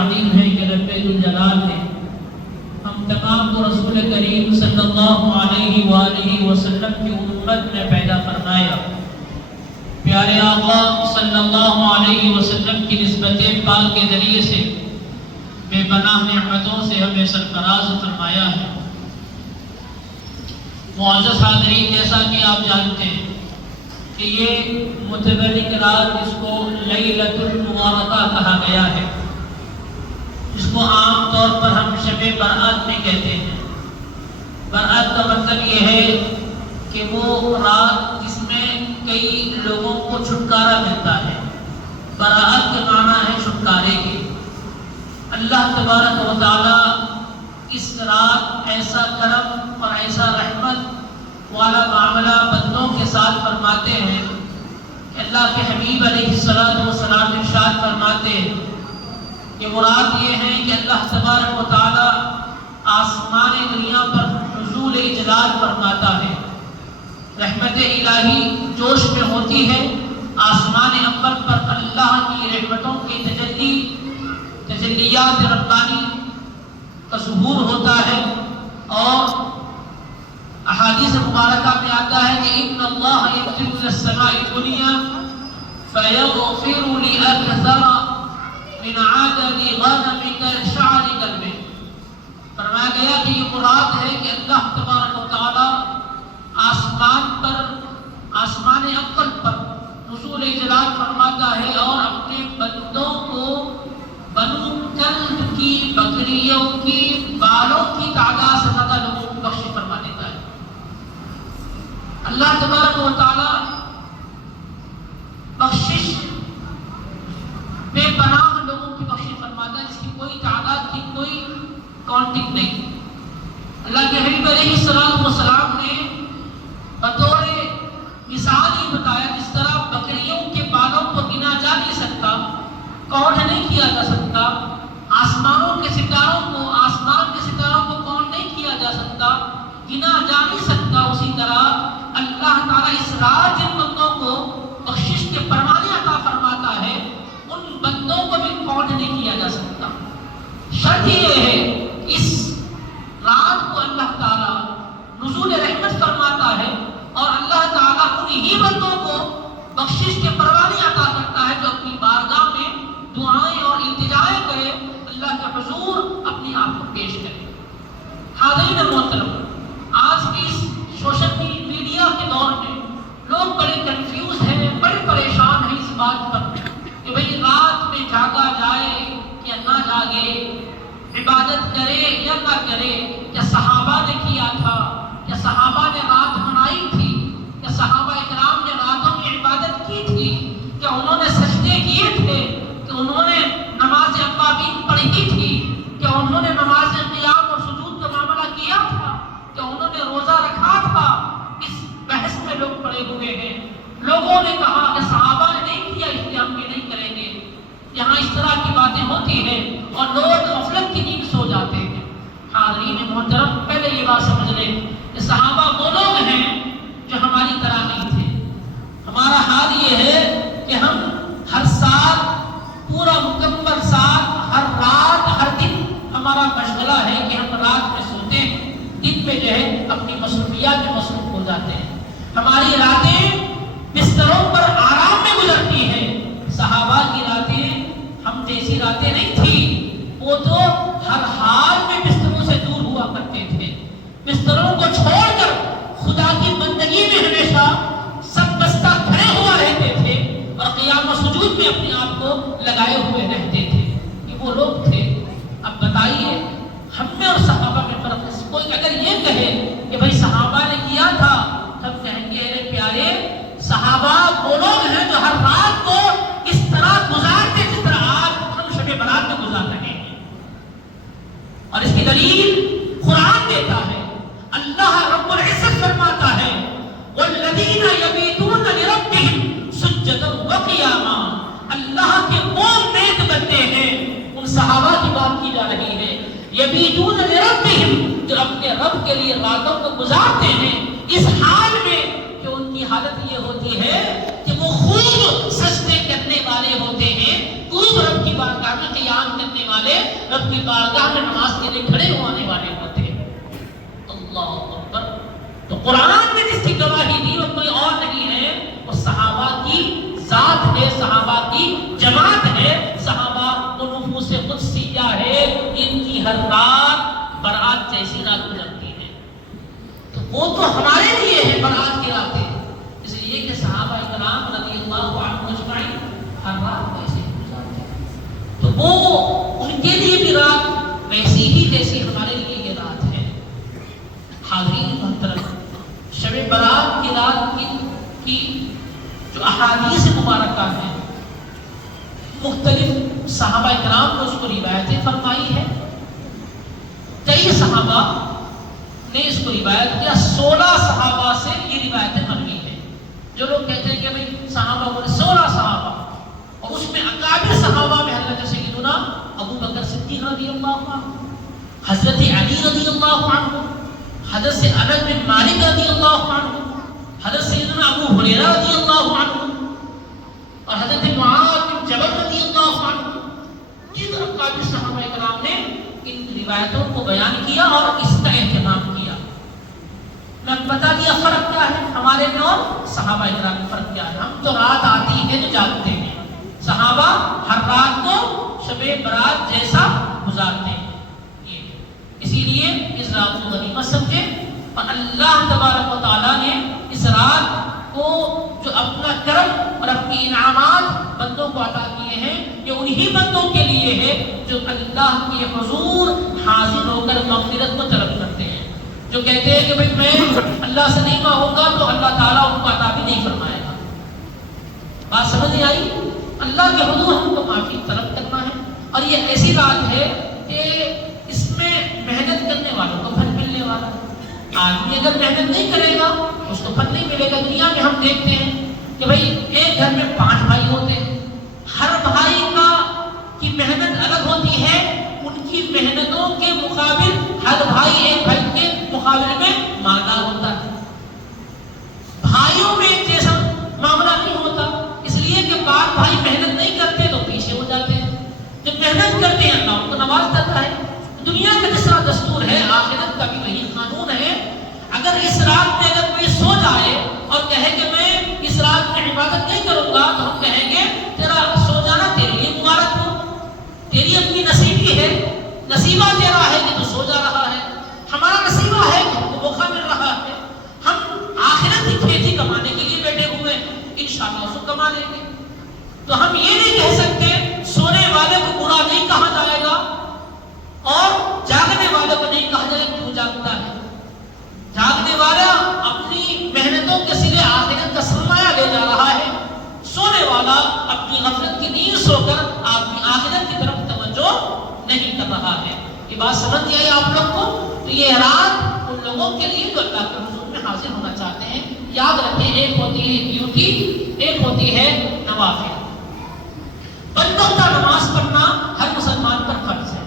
عظیم ہے کہ رب الجلال نے ہم تمام کو رسول کریم صلی اللہ علیہ وآلہ وسلم کی امت میں پیدا فرمایا. پیارے آقا صلی اللہ علیہ وسلم کی نسبت پاک کے ذریعے سے بے پناہ نعمتوں سے ہمیں سرفراز فرمایا ہے. معزز حاضرین، جیسا کہ آپ جانتے ہیں کہ یہ متبرک رات جس کو لیلۃ المبارکہ کہا گیا ہے، جس کو عام طور پر ہم شب برات میں کہتے ہیں. برات کا مطلب یہ ہے کہ وہ رات جس میں کئی لوگوں کو چھٹکارا ملتا ہے. برات کا معنی ہے چھٹکارے کے. اللہ تبارک و تعالی اس رات ایسا کرم اور ایسا رحمت والا معاملہ بندوں کے ساتھ فرماتے ہیں کہ اللہ کے حبیب علیہ السلام ارشاد فرماتے ہیں کہ مراد یہ ہے کہ اللہ تبارک و تعالی آسمان دنیا پر نزول اجلال فرماتا ہے. رحمت الہی جوش میں ہوتی ہے. آسمان اول پر اللہ کی رحمتوں کی تجلیات ربانی کا ظہور ہوتا ہے. اور احادیث مبارکہ میں آتا ہے کہ ان اللہ ينزل الى السماء الدنيا فيغفر لأكثر من عدد غنم كشعر قلبه. فرمایا گیا کہ یہ مراد ہے کہ اللہ تبارک و تعالی آسمان اول پر نزول جلال فرماتا ہے اور اپنے بندوں کو بنو کلب کی بکریوں کی بالوں کی تعداد سے زیادہ لوگوں کو بخش فرما دیتا ہے. اللہ تبارک و تعالی بخشش بے پناہ لوگوں کی بخشش فرماتا ہے جس کی کوئی تعداد کی کوئی کاؤنٹنگ نہیں. اللہ کے حبیب علیہ السلام نے بطور مثال ہی بتایا جس طرح بکریوں کے بالوں کو گنا جا نہیں سکتا، کاؤنٹ نہیں کیا جا سکتا. آسمان کے ستاروں کو کاؤنٹ نہیں کیا جا سکتا، گنا جا نہیں سکتا. اسی طرح اللہ تعالیٰ اس رات جن بندوں کو بخشش کے پروانے عطا فرماتا ہے ان بندوں کو بھی کاؤنٹ نہیں کیا جا سکتا. شرط یہ ہے اس رات کو اللہ تعالیٰ نزول رحمت فرماتا ہے اور اللہ تعالیٰ انہی بندوں کو بخشش کے پروانے عطا کرتا ہے جو اپنی بارگاہ میں دعائیں اور التجائیں کرے، اللہ کے حضور اپنے آپ کو پیش کرے. حاضرین محترم، آج کی اس سوشل میڈیا کے دور میں لوگ بڑے کنفیوز ہیں، بڑے پریشان ہیں اس بات پر کہ بھئی رات میں جاگا جائے یا نہ جاگے، عبادت کرے یا نہ کرے. کیا صحابہ نے کیا تھا؟ کیا صحابہ نے رات منائی تھی؟ کیا صحابہ اکرام نے راتوں میں عبادت کی تھی؟ کیا انہوں نے سجدے کیے تھے؟ کہ انہوں نے نماز اوابین پڑھی تھی؟ کیا انہوں نے نماز قیام اور سجود کا معاملہ کیا تھا؟ کیا انہوں نے روزہ رکھا تھا؟ اس بحث میں لوگ پڑے ہوئے ہیں. لوگوں نے کہا کہ صحابہ نے نہیں کیا اس لیے ہم بھی نہیں کریں گے. یہاں اس طرح کی باتیں ہوتی ہیں اور لوگ غفلت کی نیند سو جاتے ہیں. حاضرین محترم، پہلے یہ بات سمجھ لیں کہ صحابہ وہ لوگ ہیں جو ہماری طرح نہیں تھے. ہمارا حال یہ ہے کہ ہم ہر سال پورا مکمل سال ہر رات ہر دن ہمارا مشغلہ ہے کہ ہم رات میں سوتے ہیں، دن میں جو ہے اپنی مصروفیات میں مصروف ہو جاتے ہیں. ہماری راتیں بستروں پر آرام میں گزرتی ہیں. صحابہ کی راتیں ہم جیسی راتیں نہیں تھی. وہ تو ہر حال میں بستروں سے دور ہوا کرتے تھے. بستروں کو چھوڑ کر خدا کی بندگی میں ہمیشہ سب بستہ کھڑے ہوا رہتے تھے اور قیام و سجود میں اپنے آپ کو لگائے ہوئے رہتے تھے. یہ وہ لوگ تھے. اب بتائیے ہم میں اور صحابہ میں فرق ہے. کوئی اگر یہ کہے کہ بھائی صحابہ نے کیا تھا، تب کہیں گے ارے پیارے، صحابہ وہ لوگ ہیں جو ہر رات کو اس طرح گزارتے جس طرح آج ہم شب برات میں گزار رہے ہیں. اور اس کی دلیل قرآن دیتا ہے. اللہ رب العزت فرماتا ہے والذین یبیتون لربہم سجدا وقیاما. اللہ کے وہ نیک بندے ہیں، ان صحابہ کی بات کی جا رہی ہے، یبیتون لربہم، جو اپنے رب کے لیے راتوں کو گزارتے ہیں اس حال میں کہ ان کی حالت یہ ہوتی ہے کہ وہ خوب سجدے کرنے والے ہوتے ہیں، خوب رب کی بارگاہ میں قیام کرنے والے، رب کی بارگاہ میں نماز کے لیے کھڑے ہونے والے ہوتے ہیں۔ اللہ اکبر۔ تو قرآن میں جس کی گواہی دی وہ کوئی اور نہیں ہے، وہ صحابہ کی ذات ہے، صحابہ کی جماعت ہے، صحابہ کو نفوس قدسیہ ہے، ان کی ہر رات برات جیسی رات گزرتی ہے۔ تو وہ تو ہمارے لیے ہے برات کی راتیں، اس لیے کہ صحابہ کرام رضی اللہ عنہم اجمعین ہر رات ویسے گزارتے ہیں، تو وہ ان کے لیے بھی رات ویسی ہی جیسی ہمارے لیے یہ رات ہے۔ حاضرین محترم، شب برات کی رات کی جو احادیث مبارکہ ہیں، مختلف صحابہ کرام نے اس کو روایتیں فرمائی ہے۔ کئی صحابہ نے اس کو روایت کیا، 16 صحابہ سے یہ روایتیں مروی ہیں۔ جو لوگ کہتے ہیں کہ بھئی صحابہ بولے 16 صحابہ، اور اس میں اکابر صحابہ میں حضرت سیدنا ابو بکر صدیق رضی اللہ عنہ، حضرت علی رضی اللہ عنہ، حضرت انس بن مالک رضی اللہ عنہ، حضرت سیدنا ابو ہریرہ رضی اللہ عنہ، اور حضرت معاذ بن جبل رضی اللہ عنہ۔ یہ اکابر صحابہ کرام نے ان روایتوں کو بیان کیا اور اس کا اہتمام کیا۔ میں بتا دیا فرق کیا ہے ہمارے میں اور صحابہ کرام میں، فرق کیا ہے۔ ہم تو رات آتی ہے تو جاگتے ہیں، صحابہ ہر رات کو شب برات جیسا گزارتے ہیں۔ اسی لیے اس رات کو غنیمت سمجھے، اور اللہ تبارک و تعالیٰ نے اس رات کو جو اپنا کرم اور اپنی انعامات بندوں کو عطا کیے ہیں، یہ انہی بندوں کے لیے ہے جو اللہ کے حضور حاضر ہو کر مغفرت کو طلب کرتے ہیں، جو کہتے ہیں کہ بھئی میں اللہ سے نہیں مانگوں گا تو اللہ تعالیٰ ان کو عطا بھی نہیں فرمائے گا۔ بات سمجھ نہیں آئی؟ اللہ کے حضور ہم کو معافی طلب کرنا ہے، اور یہ ایسی بات ہے کہ اس میں محنت کرنے والوں کو پھل ملنے والا ہے۔ آدمی اگر محنت نہیں کرے گا اس کو پھل نہیں ملے گا۔ دنیا میں ہم دیکھتے ہیں کہ بھئی ایک گھر میں 5 بھائی ہوتے ہیں، ہر بھائی کی محنت الگ ہوتی ہے، ان کی محنتوں کے مقابل ہر بھائی ایک بھائی کے مقابلے میں مالدار ہوتا ہے۔ بھائیوں میں ایک جیسا معاملہ نہیں ہوتا، اس لیے کہ بعض بھائی محنت نہیں کرتے تو پیچھے ہو جاتے ہیں، جب محنت کرتے ہیں اللہ ان کو نواز دیتا ہے۔ دنیا کا جس طرح دستور ہے، آخرت کا بھی وہی قانون ہے۔ اگر اس رات میں اگر کوئی سو جائے اور کہے کہ میں اس رات میں عبادت نہیں کروں گا، تو ہم کہیں گے تیرا سو جانا تیرے لیے مبارک ہو، تیری اپنی نصیبی ہے، نصیبہ تیرا ہے کہ تو سو جا رہا ہے، ہمارا نصیبہ ہے کہ ہم کو موقع مل رہا ہے، ہم آخرت کی کھیتی کمانے کے لیے بیٹھے ہوئے انشاءاللہ اس کو کما لیں گے۔ تو ہم یہ نہیں کہہ سکتے سونے والے کو برا نہیں کہا جائے گا اور جاگنے والے کو نہیں کہا جائے کیوں جاگتا ہے۔ جاگنے والا اپنی محنتوں کے سلے آخرت کا سرمایہ لے جا رہا ہے، سونے والا اپنی غفلت کی نیند سو کر اپنی آخرت کی طرف توجہ نہیں کر رہا ہے۔ یہ بات سمجھ نہیں آئی آپ لوگ کو؟ تو یہ رات ان لوگوں کے لیے جو اللہ کے حضور میں حاضر ہونا چاہتے ہیں، یاد رکھیں ایک ہوتی ہے ڈیوٹی، ایک ہوتی ہے نوافل۔ 5 وقتہ نماز پڑھنا ہر مسلمان پر فرض ہے،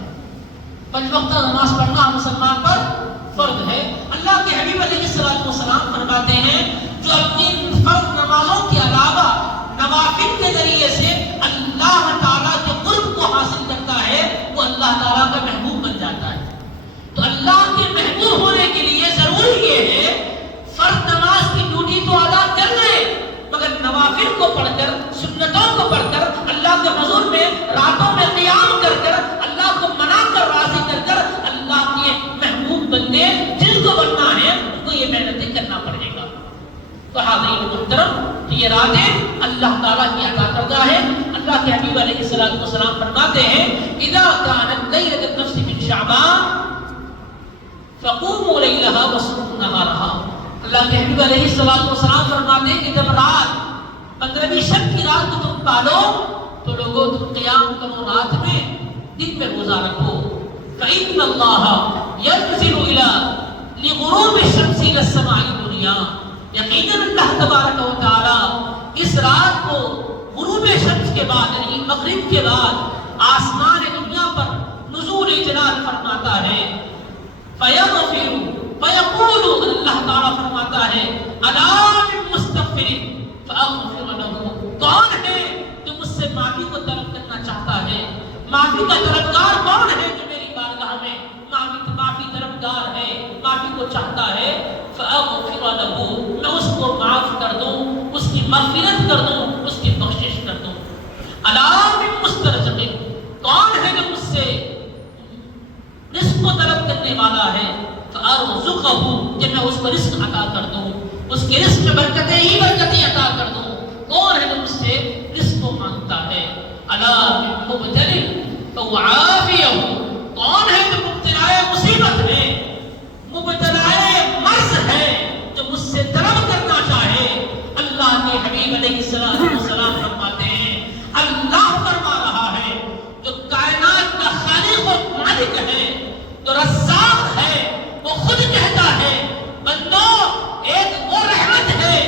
5 وقتہ نماز پڑھنا ہر مسلمان پر فرض ہے۔ اللہ کے حبیب علیہ الصلوۃ والسلام فرماتے ہیں جو اپنی فرض نمازوں کے علاوہ نوافل کے ذریعے سے اللہ تعالیٰ کے قرب کو حاصل کرتا ہے، وہ اللہ تعالیٰ کا محبوب بن جاتا ہے۔ تو اللہ کے محبوب ہونے کے لیے ضروری یہ ہے فرض نماز کی ڈیوٹی تو ادا کر لیں، مگر نوافل کو پڑھ کر، سنتوں کو پڑھ کر، اللہ کے حضور میں راتوں میں قیام کر کر، اللہ کو منا کر راضی کر کر اللہ کے محبوب بننے جن کو بننا ہے ان کو یہ محنتیں کرنا پڑے گا۔ تو حاضرین محترم، تو یہ راتیں اللہ تعالیٰ کی عطا کردہ ہے۔ اللہ کے حبیب علیہ الصلوۃ والسلام فرماتے ہیں اذا كانت ليلة النصف من شعبان فقوموا ليلها وصوموا نهارها۔ اللہ کے حبیب علیہ الصلوۃ والسلام فرماتے ہیں کہ جب رات 15ویں شب کی رات کو تم پالو تو لوگوں تم قیام کرو رات میں، دن میں روزہ رکھو۔ فإن الله ينزل إلى لغروب الشمس إلى السماء الدنيا۔ یقیناً اللہ تبارک و تعالی اس رات کو غروب شمس کے بعد یعنی مغرب کے بعد آسمان دنیا پر نزول جلال فرماتا ہے۔ فیغفر فیقول، اللہ تعالیٰ فرماتا ہے الا من مستغفر فاغفر له، کون ہے جو مجھ سے معافی کو طلب کرنا چاہتا ہے معافی کا طلبگار کون ہے جو میری بارگاہ میں معافی طلبگار ہے، معافی کو چاہتا ہے؟ فَأَغْفِرَ لَهُ، میں اس کو معاف کر دوں، اس کی مغفرت کر دوں، اس کی بخشش کر دوں۔ أَلَا مِن مُسْتَرْزِقٍ، کون ہے جو مجھ سے رزق کو طلب کرنے والا ہے؟ فَأَرْزُقَهُ، کہ میں اس کو رزق عطا کر دوں، اس کے رزق میں برکتیں ہی برکتیں عطا کر دوں۔ کون ہے جو مجھ سے رزق کو مانگتا ہے؟ أَلَا مِن مُبْتَلٍ فَأُعَافِيَهُ، کون ہے جو مبتلا مصیبت ہے، مبتلا مرض ہے، جو مجھ سے طلب کرنا چاہے؟ اللہ کے حبیب علیہ السلام فرماتے ہیں، اللہ فرما رہا ہے جو کائنات کا خالق و مالک ہے، جو رزاق ہے، وہ خود کہتا ہے بندو ایک وہ رحمت ہے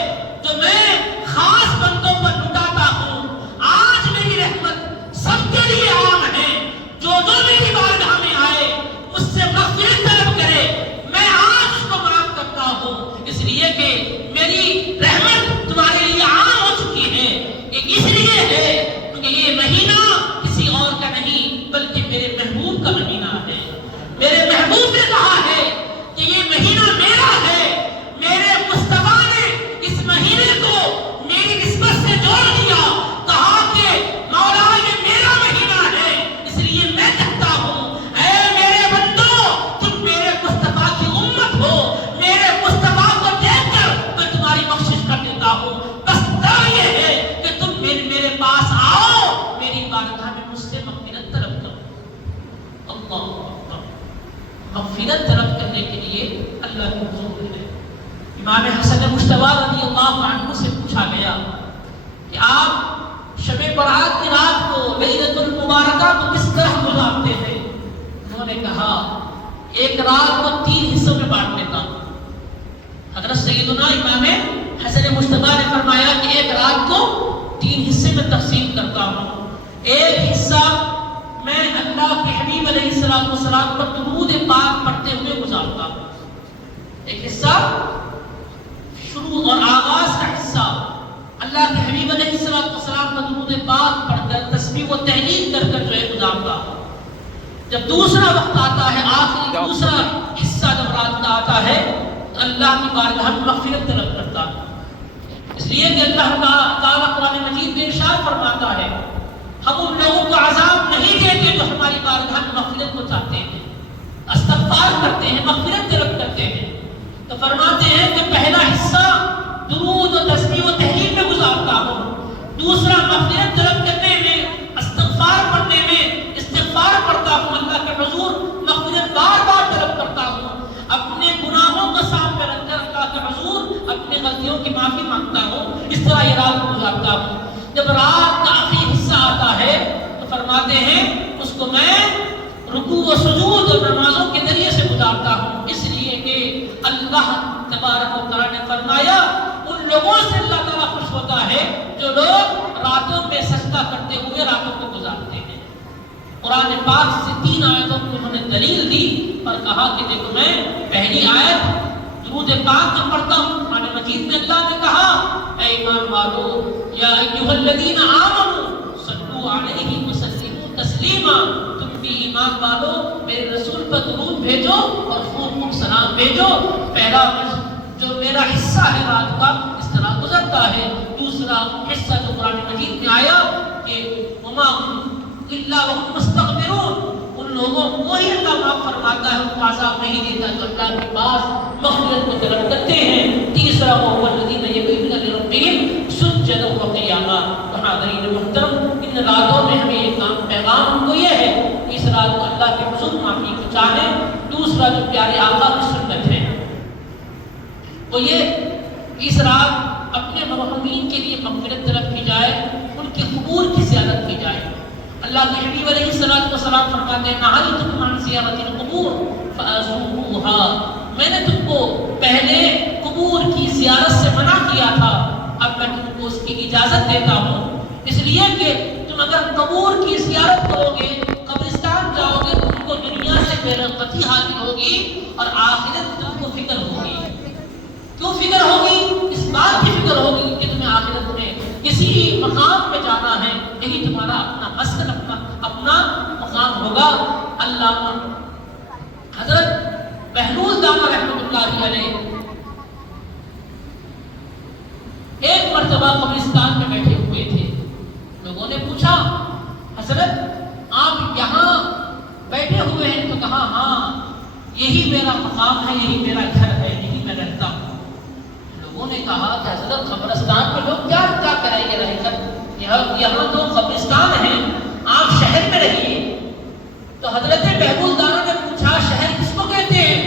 جو میں خاص بندوں پر لٹاتا ہوں، آج میری رحمت سب کے لیے عام ہے، جو میری بارگاہ میں آئے مجھ سے مغفرت طلب کرے، میں آج اس کو معاف کرتا ہوں، اس لیے کہ میری رحمت تمہارے لیے عام ہو چکی ہے۔ یہ اس لیے ہے کیونکہ یہ مہینہ کسی اور کا نہیں بلکہ میرے محبوب کا مہینہ ہے۔ میرے محبوب نے کہا ہے کہ یہ مہینہ میرا ہے، میرے مصطفیٰ نے اس مہینے کو میری نسبت سے جوڑ دیا، کہا کہ مولا یہ میرا مہینہ ہے، اس لیے میں کہتا ہوں اے میرے بندو تم میرے مصطفیٰ کی امت ہو، میرے مصطفیٰ کو دیکھ کر میں تمہاری بخشش کر دیتا ہوں، بس طلب یہ ہے کہ تم میرے پاس آؤ، میری بارگاہ میں مجھ سے مغفرت طلب کرو۔ اللہ اکبر، مغفرت طلب کرنے کے لیے اللہ کے حضور ہے۔ امام حسن مجتبی رضی اللہ عنہ سے پوچھا گیا کہ آپ شب برات کی رات کو لیلۃ المبارکہ کو کس طرح گزارتے ہیں؟ انہوں نے کہا ایک رات کو 3 حصوں میں بانٹ لیتا ہوں۔ حضرت سیدنا امام حسن مجتبی نے فرمایا کہ ایک رات کو 3 حصے میں تقسیم کرتا ہوں، ایک حصہ میں اللہ کے حبیب علیہ السلام پر درود پاک پڑھتے ہوئے گزارتا ہوں، ایک حصہ شروع اور آغاز کا حصہ اللہ کے حبیب علیہ السلام کا درود پاک پڑھ کر تسبیح و تحلیل کر کر جو ہے گزارتا ہوں۔ جب دوسرا وقت آتا ہے، آخری دوسرا حصہ جب رات کا آتا ہے تو اللہ کی بارگاہ میں مغفرت طلب کرتا ہوں، اس لیے کہ اللہ تعالیٰ قرآن مجید میں ارشاد فرماتا ہے ہم ان لوگوں کو عذاب نہیں دیتے جو ہماری بارگاہ میں مغفرت کو چاہتے ہیں، استغفار کرتے ہیں، مغفرت طلب کرتے ہیں۔ تو فرماتے ہیں کہ پہلا حصہ درود و تسبیح و تحلیل میں گزارتا ہوں، دوسرا مغفرت طلب کرنے میں، استغفار پڑھنے میں، استغفار پڑھتا ہوں، اللہ کے حضور مغفرت بار بار طلب کرتا ہوں، اپنے گناہوں کو سامنے رکھ کر اللہ کے حضور اپنے غلطیوں کی معافی مانگتا ہوں، اس طرح یہ رات گزارتا ہوں۔ جب رات کا آخری حصہ آتا ہے تو فرماتے ہیں اس کو میں رکوع و سجود اور نمازوں کے ذریعے سے گزارتا ہوں، اس لیے کہ اللہ تبارک و تعالیٰ نے فرمایا ان لوگوں سے اللہ تعالیٰ خوش ہوتا ہے جو لوگ راتوں میں سجدہ کرتے ہوئے راتوں کو گزارتے ہیں۔ قرآن پاک سے 3 آیتوں کو انہوں نے دلیل دی اور کہا کہ دیکھو میں پہلی آیت درود پاک جو پڑھتا ہوں، قرآن مجید میں اللہ نے کہا اے ایمان والو یا ایھا الذین آمنوا صلوا علیہ وسلموا تسلیما، تم بھی ایمان والو میرے رسول پر درود بھیجو اور خوب سلام بھیجو۔ پہلا جو میرا حصہ ہے رات کا اس طرح گزرتا ہے، دوسرا حصہ جو قرآن مجید میں آیا کہ وما الا وهم مستغفرون، ان لوگوں کو ہی اللہ معاف فرماتا ہے، ان کو عذاب نہیں دیتا جو اللہ کے پاس مغفرت کو طلب کرتے ہیں۔ تیسرا وہ الذین یبیتون لربہم سجدا وقیاما۔ حاضرین محترم، ان راتوں میں ہمیں ایک پیغام ان کو یہ ہے کہ اس رات کو اللہ کے حضور معافی کو چاہیں۔ دوسرا جو پیارے آقا کی سنت ہے وہ یہ اس رات اپنے مرحومین کے لیے مغفرت طلب کی جائے، ان کے قبور کی زیارت کی جائے۔ اللہ کے حبیب علیہ السلام فرماتے ہیں نہیتکم عن زیارت القبور فازوروها، میں نے تم کو پہلے قبور کی زیارت سے منع کیا تھا، اب میں تم کو اس کی اجازت دیتا ہوں، اس لیے کہ تم اگر قبور کی زیارت کرو گے، قبرستان جاؤ گے تو تم کو دنیا سے بے رغبتی حاصل ہوگی اور آخرت تم کو فکر ہوگی۔ کیوں فکر ہوگی؟ اس بات کی فکر ہوگی کہ تمہیں آخرت میں کسی مقام پہ جانا ہے، یہی تمہارا اپنا مسکن، اپنا قبرستان ہوگا علامہ حضرت بہلول دانا رحمۃ اللہ علیہ ایک مرتبہ قبرستان میں بیٹھے ہوئے تھے. لوگوں نے پوچھا حضرت آپ یہاں بیٹھے ہوئے ہیں؟ تو کہا ہاں یہی میرا مقام ہے، یہی میرا گھر ہے، یہی میں رہتا ہوں. لوگوں نے کہا کہ حضرت قبرستان میں لوگ کیا کریں گے رہ کر، یہاں تو قبرستان ہے، آپ شہر میں رہیے. تو حضرت بہلول دانا نے پوچھا شہر کس کو کہتے ہیں؟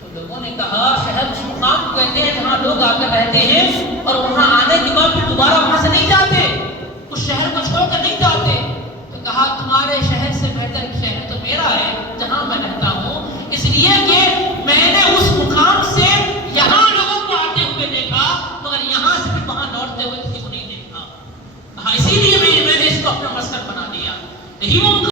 تو لوگوں نے کہا شہر اس مقام کو کہتے ہیں جہاں لوگ آ کر رہتے ہیں اور وہاں آنے کے بعد پھر دوبارہ وہاں سے نہیں جاتے، اس شہر کو چھوڑ کر نہیں جاتے. تو کہا تمہارے شہر سے بہتر شہر تو میرا ہے جہاں میں رہتا ہوں، اس لیے کہ